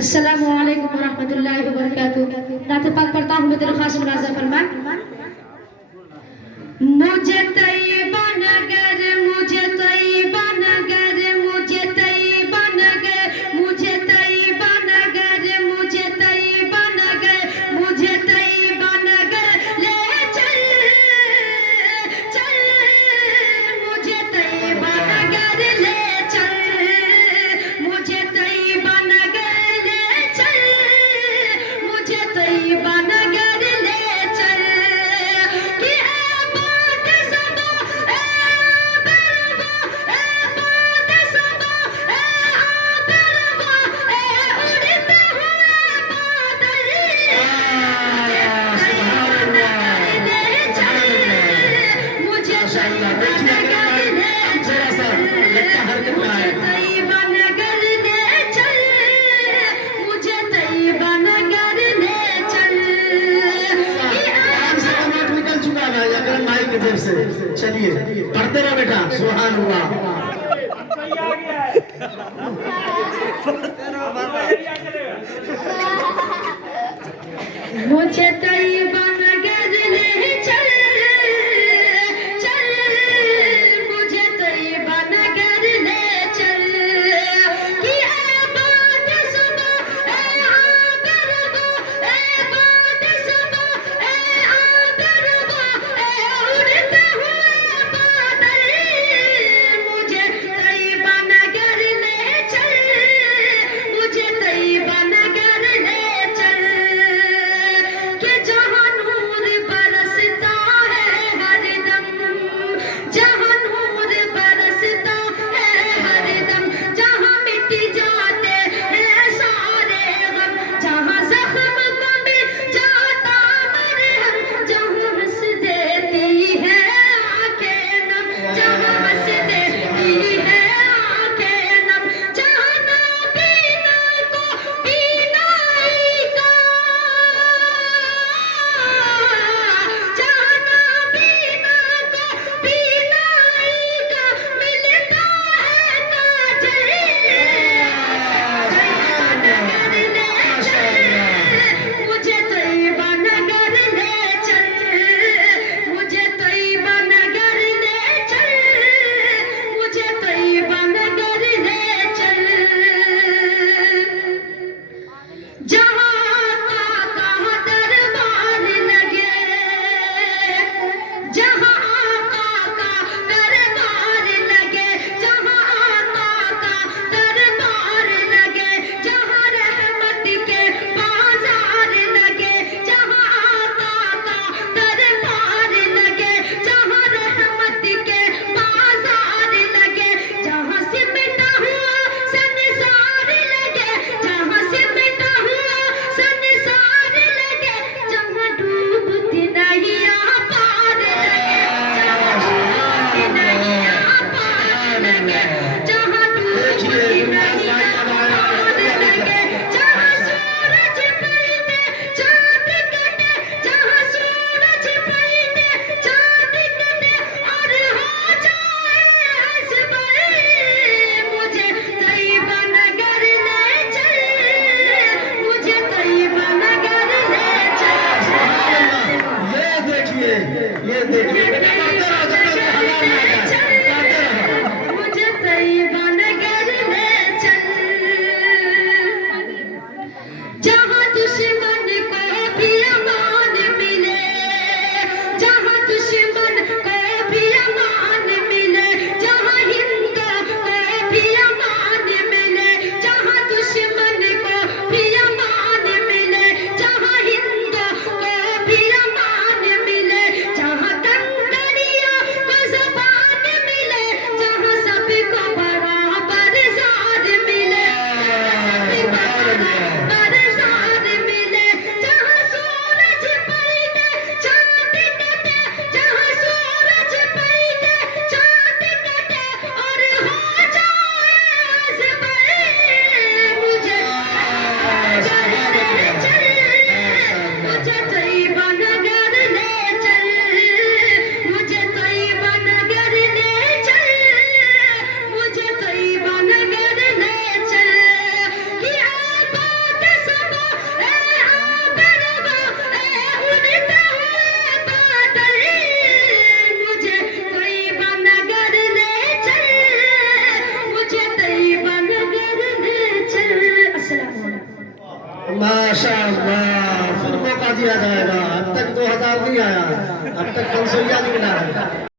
अस्सलामुअलैकुम वरहमतुल्लाहि वबरकातुहू। नात पाक पढ़ता हूँ, मेरे खास मुलाज़ा फरमान। मुझे तैयबा नगर, मुझे तैयबा नगर, मुझे तैयबा नगर, मुझे तैयबा नगर, मुझे तैयबा नगर, मुझे तैयबा नगर ले चल चल, मुझे तैयबा नगर ले चल, मुझे तैयबा नगर ले चल, मुझे तैयबा नगर ले चल। कि चलिए पढ़ते रहो बेटा। सुभान अल्लाह। मुझे तैयबा नगर ले चल चल, मुझे तैयबा नगर ले चल। कि ए बात सुनो, ए आकर वो, ए बात सुनो, ए आकर वो, ए उड़ते हुए बादल, माशाअल्लाह, फिर मौका दिया जाएगा। अब तक 2000 नहीं आया, अब तक 500 नहीं मिला है।